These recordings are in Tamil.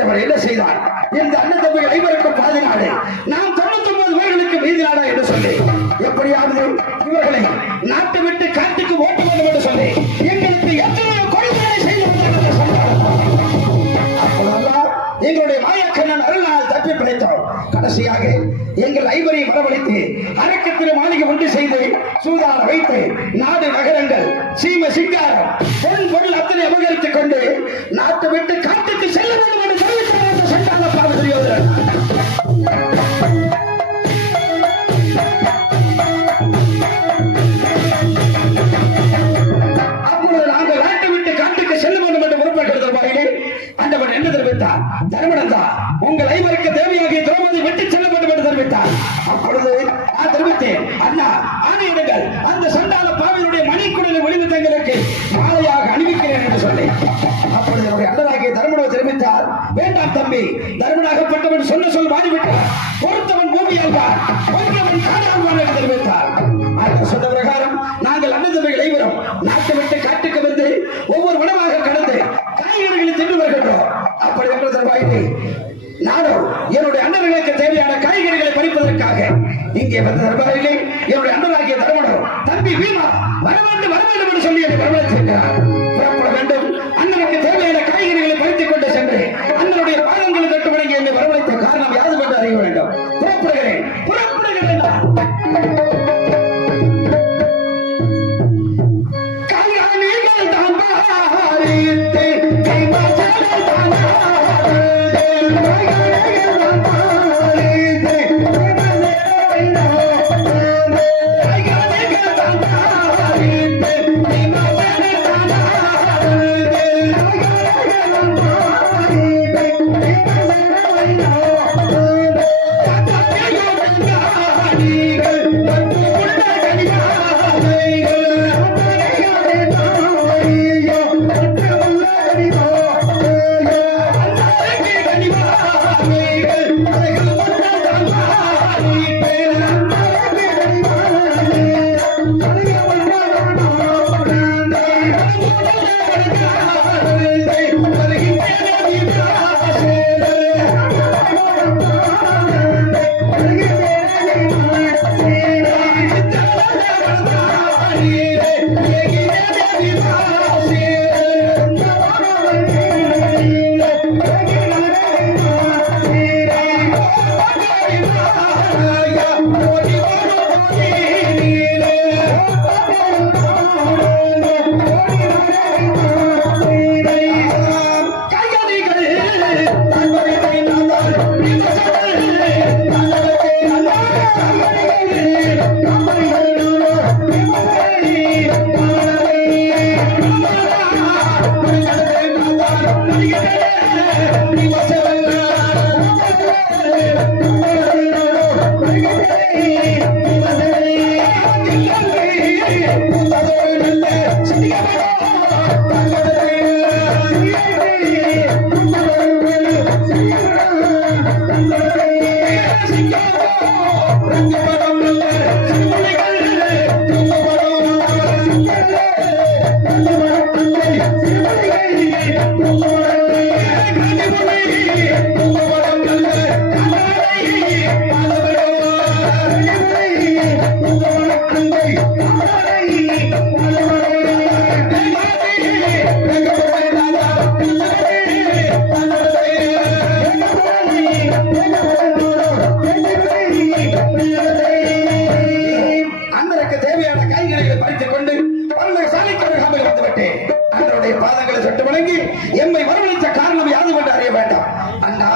செலுத்தாதவன் என்ன செய்தார்? இந்த அண்ணன் தம்பி ஐவருக்கும் பாதினாடு நான் தொண்ணூத்தி ஒன்பது பேர்களுக்கு மீதி நாடா என்று சொல்லி எப்படியாவது இவர்களை நாட்டை விட்டு காட்டுக்கு ஓட்டு வேண்டும் என்று சொல்லி எங்களுக்கு எத்தனை கொடுமைகளை செய்து எங்களுடைய மாயக்கண்ணன் அருளால் தப்பி பிழைத்தோம் கடைசியாக எங்கள் ஐவரை வரவழைத்து அரக்கத்திரு மாளிகை ஒன்று செய்து சூதாட வைத்து நாடு நகரங்கள் சீம சிங்காரம் பொன் பொருள் அத்தனை அபகரித்துக் கொண்டு நாட்டை விட்டு காட்டு அப்பொழுது நான் தெரிவித்தேன் அண்ணா ஆணையிடுங்கள். அந்த சண்டால பாவியனுடைய மணிக்குடலை ஒளிவு தங்களுக்கு மாலையாக அணிவிக்கிறேன் என்று சொன்னேன் அப்பொழுது என்னுடைய அண்ணனாகிய தர்மனோ தெரிவித்தார் வேண்டாம் தம்பி தர்மனாகப்பட்டவன் சொன்ன சொல் மாறிவிட்டார் பொறுத்தவன் பூமியால்வார் பொறுத்தவன் காடாழ்வார் என்று தெரிவித்தார். அவர் சொன்ன பிரகாரம் நாங்கள் அண்ணன் தம்பிகள் ஐவரும் நாட்டை விட்டு காட்டுக்கு வந்து ஒவ்வொரு உணவாக கடந்து காய்கறிகளை தின்று வருகின்றோம். அப்படி என்ற தருவாயில்லை நானும் தேவையான காய்கறிகளை பறிப்பதற்காக. இங்கே வந்த தர்பாரிலே என்னுடைய அண்ணனாகிய தருமணம் தம்பி வீமா வர வேண்டும் வர வேண்டும் என்று சொல்லி என்னை வரவழைத்திருக்கிறார் புறப்பட வேண்டும். அண்ணனுக்கு தேவையான காய்கறிகளை பறித்துக் கொண்டு சென்று அண்ணனுடைய பாதங்களை தட்டு வணங்கி என்னை வரவழைத்த காரணம் யாது கொண்டு அறிய வேண்டும். புறப்படுகிறேன். புறப்படுகிறேன். காய்கறி அவருடைய பாதங்களை சட்டு வணங்கி எம்மை வரவழைத்த காரணம் யாது கொண்டு அறிய வேண்டாம். அண்ணா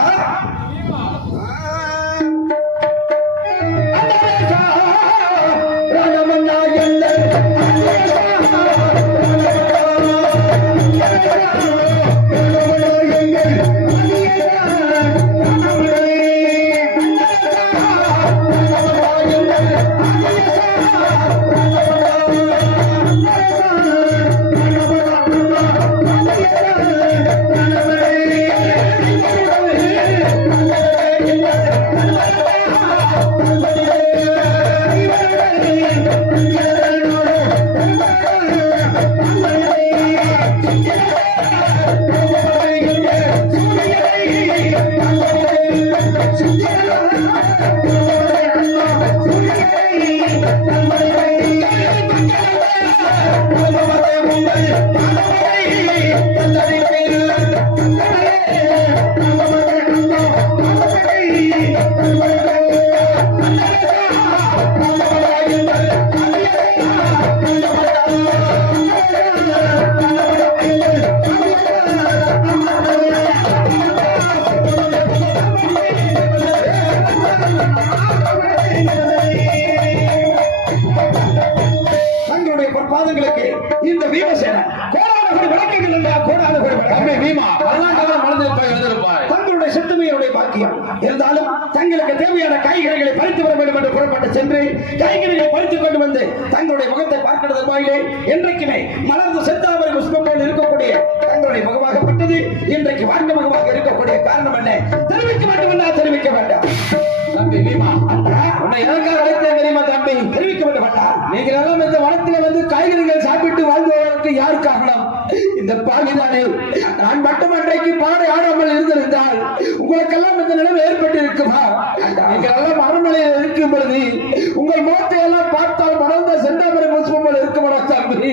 சென்று கைகளிலே பறித்துக் கொண்டு வந்து தங்களுடைய முகத்தை பார்க்கிறதற்காக என்றைக்குமே மலர்ந்து செத்தாமரை புஷ்பங்கள் இருக்கக்கூடிய தங்களுடைய முகமாகப்பட்டது. இன்றைக்கு வாழ்ந்த முகமாக இருக்கக்கூடிய காரணம் என்ன? தெரிவிக்க வேண்டும் தெரிவிக்க வேண்டாம். தம்பி பீமா உன்னை எதற்காக அழைத்தேன் தெரியுமா தம்பி? தெரிவிக்கப்பட்டவட்டார். எல்லாம் இந்த வனத்தில் வந்து காய்கறிகள் சாப்பிட்டு வாழ்பவர்களுக்கு யார் காரணம்? இந்த பாவிதானே நான் மட்டும் அன்றைக்கு பாடை ஆடாமல் இருந்திருந்தால் உங்களுக்கெல்லாம் இந்த நிலைமை ஏற்பட்டிருக்குமா? நீங்கள் எல்லாம் அரண்மனையில் இருக்கும் பொழுது உங்கள் முகத்தை எல்லாம் பார்த்தால் மணந்த செந்தாமரை புஷ்பம் இருக்குமா தம்பி.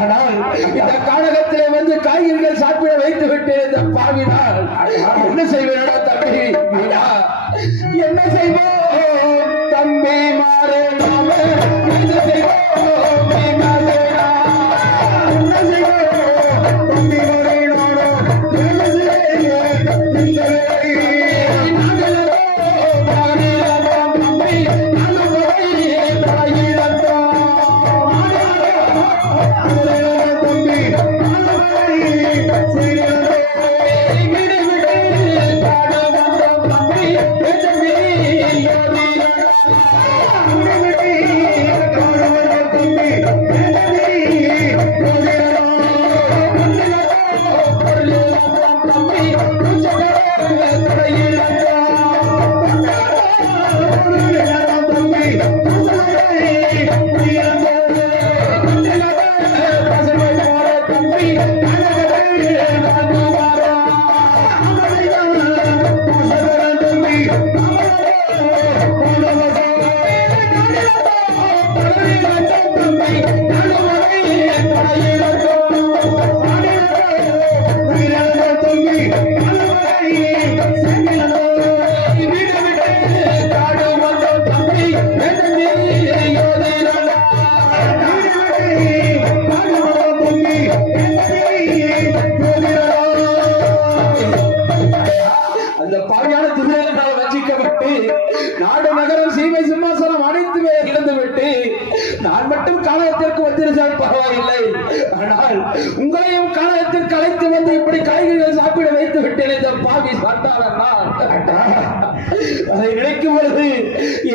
ஆனால் இந்த காலகத்திலே வந்து காய்கறிகள் சாப்பிட வைத்து விட்டேன் இந்த பாவினால். என்ன செய்வேன் தம்பி? என்ன செய்வோம்? தம்பி மாறே என்ன செய்வோம்?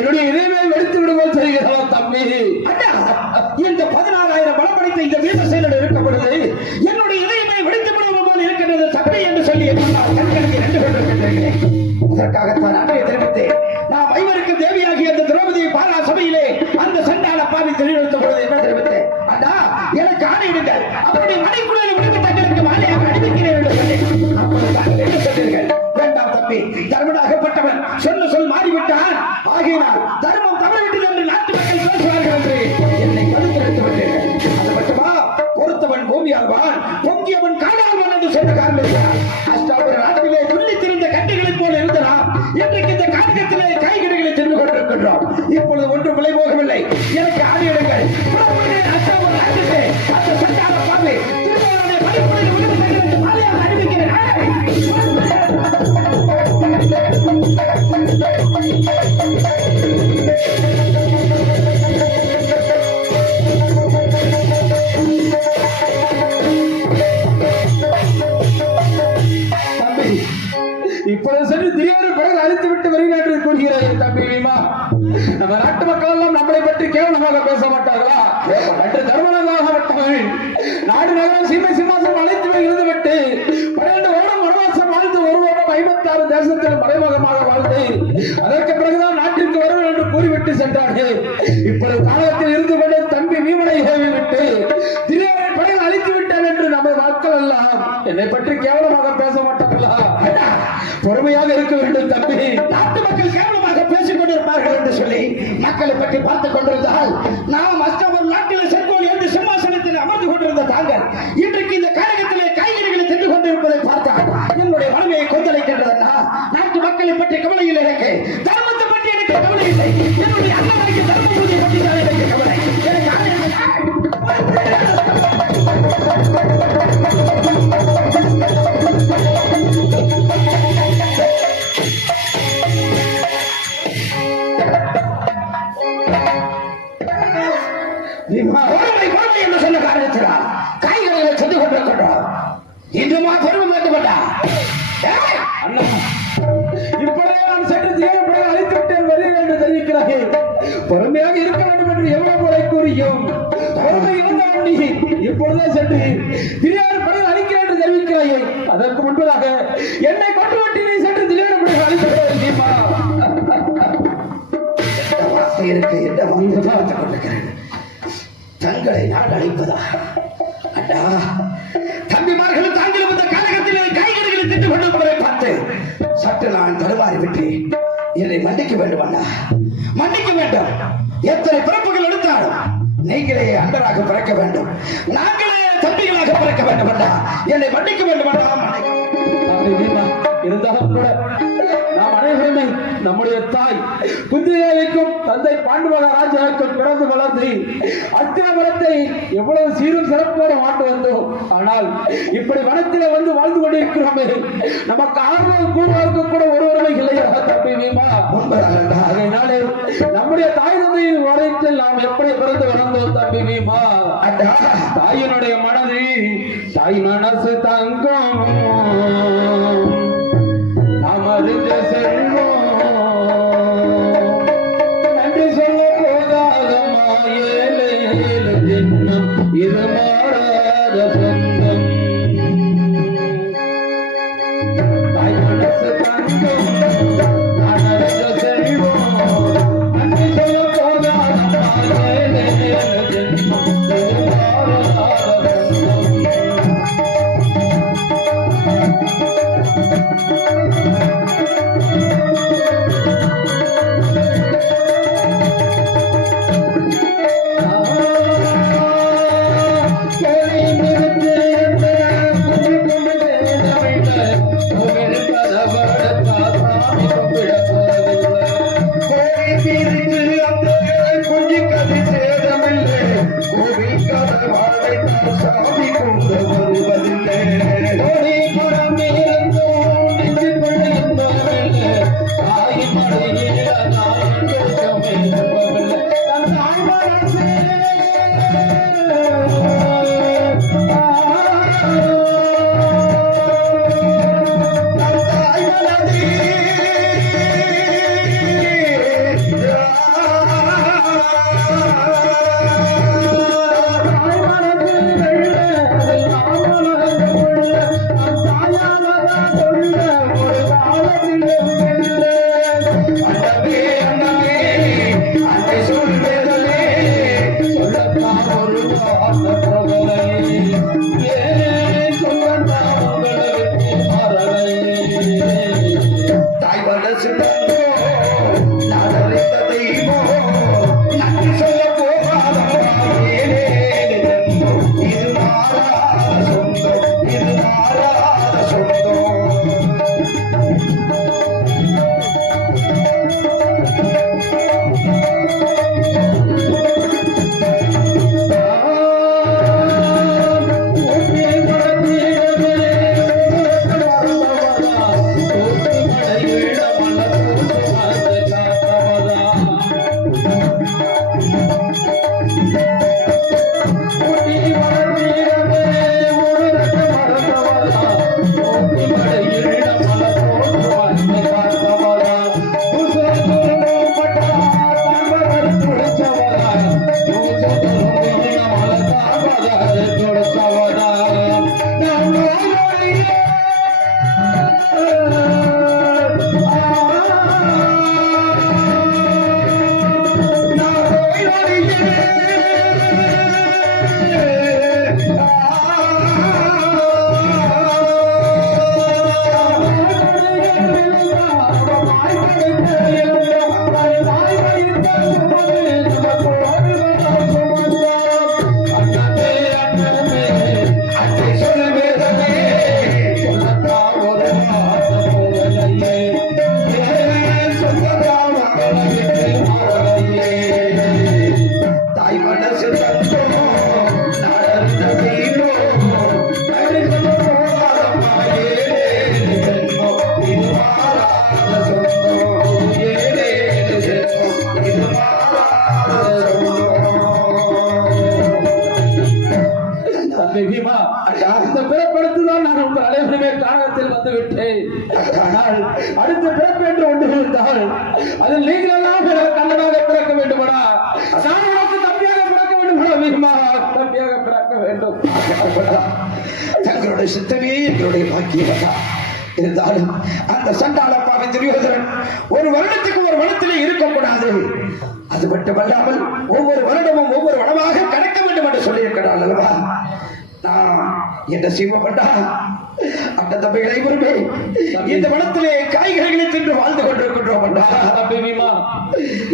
என்னுடைய இதய இப்பொழுது சென்று திடீரென படகு அழித்து விட்டு வெளிநாட்டு கூறுகிறாய் தம்பி நம்ம நாட்டு மக்கள் எல்லாம் நம்மளை பற்றி கேவலமாக பேச மாட்டார்களா? அன்று தர்மனமாக விட்டவன் நகரம் சீமை சிம்மாசனம் அழைத்து இருந்து விட்டு பன்னிரண்டு வருடம் வனவாசம் வாழ்ந்து ஒரு வருடம் ஐம்பத்தாறு தேசத்தில் மறைமுகமாக வாழ்ந்து. அதற்கு பிறகுதான் நாட்டிற்கு வருவேன் என்று கூறிவிட்டு சென்றார்கள். இப்பொழுது காலத்தில் இருந்து கொண்டு தம்பி வீமனை ஏவி விட்டு திடீரென அழித்து விட்டேன் என்று நமது மக்கள் எல்லாம் என்னை பற்றி கேவலமாக பேச மாட்டார்களா? அண்ணா, பொறுமையாக இருக்க வேண்டும் தம்பி. நாட்டு மக்கள் கேவலமாக பேசிக் கொண்டிருப்பார்கள் என்று சொல்லி மக்களை பற்றி பார்த்துக் கொண்டிருந்தால் நாம் அஷ்டமம் நாட்டில் செல்வோம் கொந்தளிக்கின்றதா நாட்டு மக்களை பற்றி தெரிவிக்கிறார்கள் பொறுமையாக இருக்க வேண்டும் என்று எவ்வளவு முறை கூறியும். பொறுமை இருந்தால் நீ இப்பொழுதே சென்று திரியார் அழைக்கிறேன் என்று தெரிவிக்கிறார்கள் அதற்கு முன்பதாக என்னை கொண்டு விட்டு நீ சென்று திரியார் அழைத்து விட்டேன் வார்த்தை இருக்கு பார்த்துக் கொண்டிருக்கிறேன் தங்களை நான் அழைப்பதா அண்ணா தம்பிமார்களும் தாங்களும் இந்த காலகத்தில் காய்கறிகளை திட்டு கொண்டிருப்பதை பார்த்து சற்று நான் தடுமாறி விட்டு என்னை மன்னிக்க வேண்டும் அண்ணா. வேண்டும். எத்தனை பிறப்புகள் எடுத்தாலும் நீங்களே அண்டராக பிறக்க வேண்டும். நாங்களே தம்பிகளாக பிறக்க வேண்டும் என்றா என்னை மன்னிக்க வேண்டும். அண்ணா இருந்தாலும் கூட நாம் நம்முடைய தாய் குந்தியாவுக்கும் தந்தை பாண்டு மகாராஜாவுக்கும் பிறந்து வளர்ந்து அத்தியாபுரத்தை எவ்வளவு சீரும் சிறப்போடு ஆண்டு வந்தோம். ஆனால் இப்படி வனத்தில் வந்து வாழ்ந்து கொண்டிருக்கிறோமே நமக்கு ஆர்வம் கூறுவதற்கு கூட ஒருவருமே இல்லையா தம்பி வீமா? உண்மைதான் அதனாலே நம்முடைய தாய் தந்தையின் வளர்ச்சியில் நாம் எப்படி பிறந்து வளர்ந்தோம் தம்பி வீமா? தாயினுடைய மனது தாய் மனசு தங்கம். எல்லாம் கல்லனாக பிறக்க வேண்டுமடா? சாணவனுக்கு தம்பியாக பிறக்க வேண்டுமடா வீரமாக தம்பியாக பிறக்க வேண்டும். தங்களுடைய சித்தமே எங்களுடைய பாக்கியமடா இருந்தாலும் அந்த சண்டாள பாவி துரியோதரன் ஒரு வருடத்துக்கு ஒரு வருடத்திலே இருக்கக்கூடாது. அது மட்டுமல்லாமல் ஒவ்வொரு வருடமும் ஒவ்வொரு வனமாக கடக்க வேண்டும் என்று சொல்லியிருக்கிறாள் அல்லவா? நான் என்ன செய்வப்பட்டா அந்த தம்பிகளை குருவே இந்த வனத்திலே காய்கறிகளை தின்று வாழ்ந்து கொண்டிருக்கின்றோம்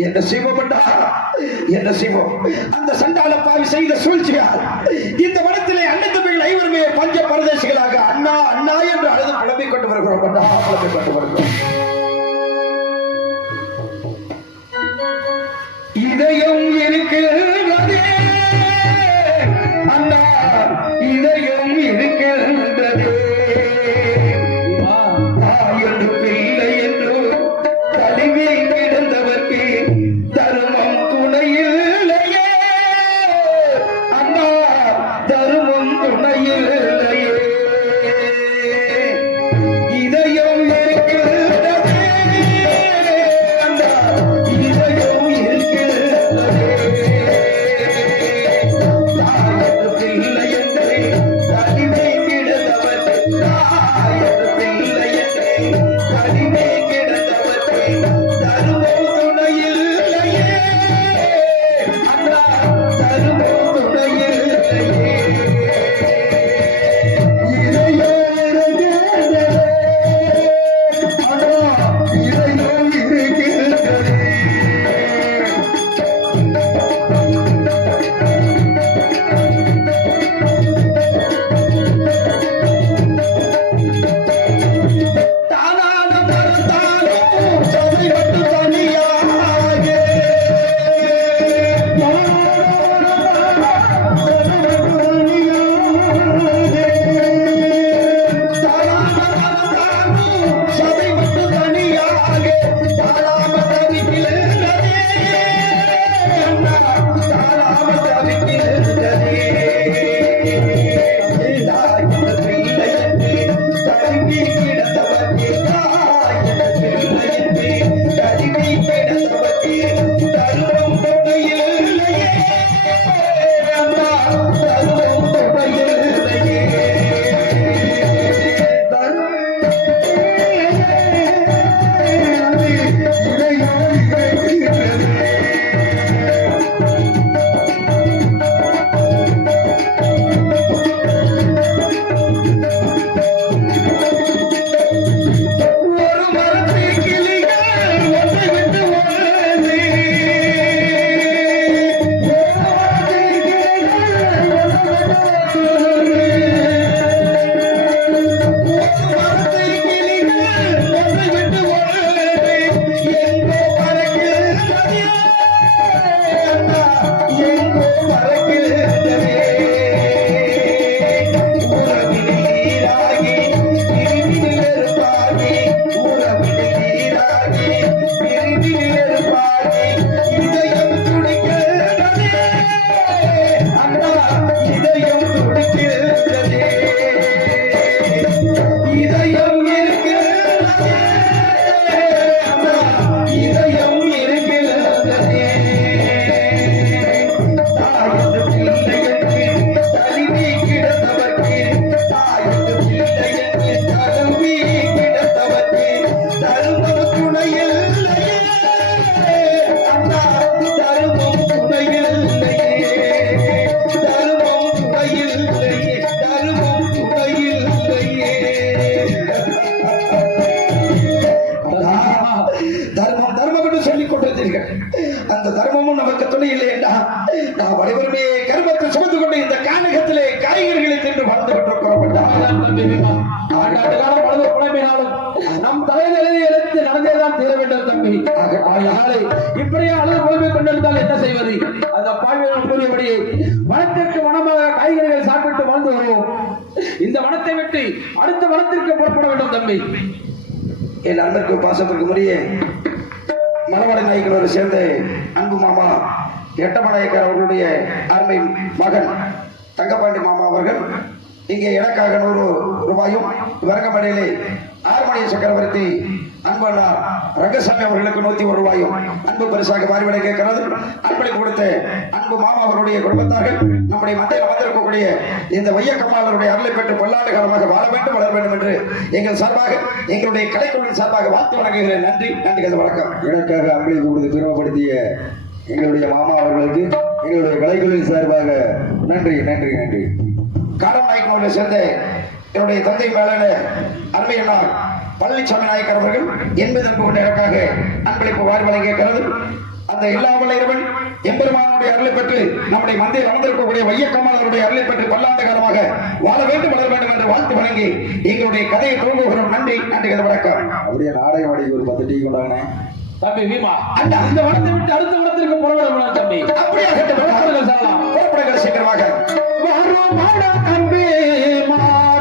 என்ன செய்வோம் என்ன செய்வோம்? அந்த சண்டால பாவி செய்த சூழ்ச்சியால் இந்த வனத்திலே அண்ணன் தம்பிகள் ஐவருமே பஞ்ச பரதேசிகளாக அண்ணா அண்ணா என்று அழுது புலம்பிக் கொண்டு வருகிறோம் புலம்பிக் கொண்டு வருகிறோம். இதயம் இருக்கிறது நமக்கு துணை என்றா நாம் அனைவருமே கருமத்தில் சுமந்து கொண்டு இந்த கானகத்திலே காய்கறிகளை தின்று வளர்ந்து கொண்டிருக்கிறோம் நம் தலைநிலையை எழுத்து நடந்தேதான் தீர வேண்டும் தம்பி. இப்படியே அளவு புலம்பிக் கொண்டிருந்தால் என்ன செய்வது? அந்த பாண்டியன் கூறியபடியே வனத்திற்கு வனமாக காய்கறிகள் சாப்பிட்டு வாழ்ந்து வருவோம். இந்த வனத்தை விட்டு அடுத்த வனத்திற்கு புறப்பட வேண்டும் தம்பி. என் அன்பருக்கு பாசத்திற்கு முறையே மணவாள நாயக்கனோடு சேர்ந்து அன்பு மாமா எட்டமநாயக்கர் அவர்களுடைய அருமை மகன் தங்கப்பாண்டி மாமா அவர்கள் இங்கே எனக்காக நூறு ரூபாயும் வரங்கமடையிலே ஆறுமணிய சக்கரவர்த்தி அன்பண்ணா ரங்கசாமி அவர்களுக்கு நூத்தி ஒரு ரூபாயும் அன்பு பரிசாக மாறிவிட கேட்கிறது. அன்பளிப்பு கொடுத்த அன்பு மாமா அவருடைய குடும்பத்தார்கள் நம்முடைய மத்தியில் வந்திருக்கக்கூடிய இந்த வையக்கம்மாளருடைய அருளை பெற்று பல்லாண்டு காலமாக வாழ வேண்டும் வளர வேண்டும் என்று எங்கள் சார்பாக எங்களுடைய கலைக்குழுவின் சார்பாக வாழ்த்து வழங்குகிறேன் நன்றி நன்றி வணக்கம். எனக்காக அன்பளிப்பு கொடுத்து பெருமைப்படுத்திய எங்களுடைய மாமா அவர்களுக்கு எங்களுடைய கலைக்குழுவின் சார்பாக நன்றி நன்றி நன்றி. காரம் நாயக்கனோடு சேர்ந்த என்னுடைய தந்தை மேலான அருமையனார் பழனிசாமி நாயக்கர் அவர்கள் எண்பது அன்பு கொண்ட எனக்காக அன்பளிப்பு வாரி வழங்கியிருக்கிறது. அந்த இல்லாமல் இறைவன் எம்பெருமானுடைய அருளை பெற்று நம்முடைய மந்தையில் வளர்ந்திருக்கக்கூடிய வையக்கமானவருடைய அருளை பெற்று பல்லாண்டு காலமாக வாழ வேண்டும் வளர வேண்டும் என்று வாழ்த்து வழங்கி எங்களுடைய கதையை துவங்குகிறோம். நன்றி நன்றி வணக்கம். அப்படியே நாடகம் அடிக்க ஒரு பத்து டீ கொண்டாங்க தம்பி வீமா. அந்த இந்த வனத்தை விட்டு அடுத்த வனத்திற்கு புறப்பட தம்பி. அப்படியே. புறப்படுங்கள் செல்லலாம் புறப்படுங்கள் சீக்கிரமாக. தம்பி மாறு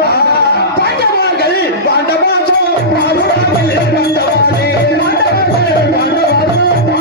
பாண்டவார்கள் பாண்டவாசோ பாண்டவாசோ பாண்டவாசோ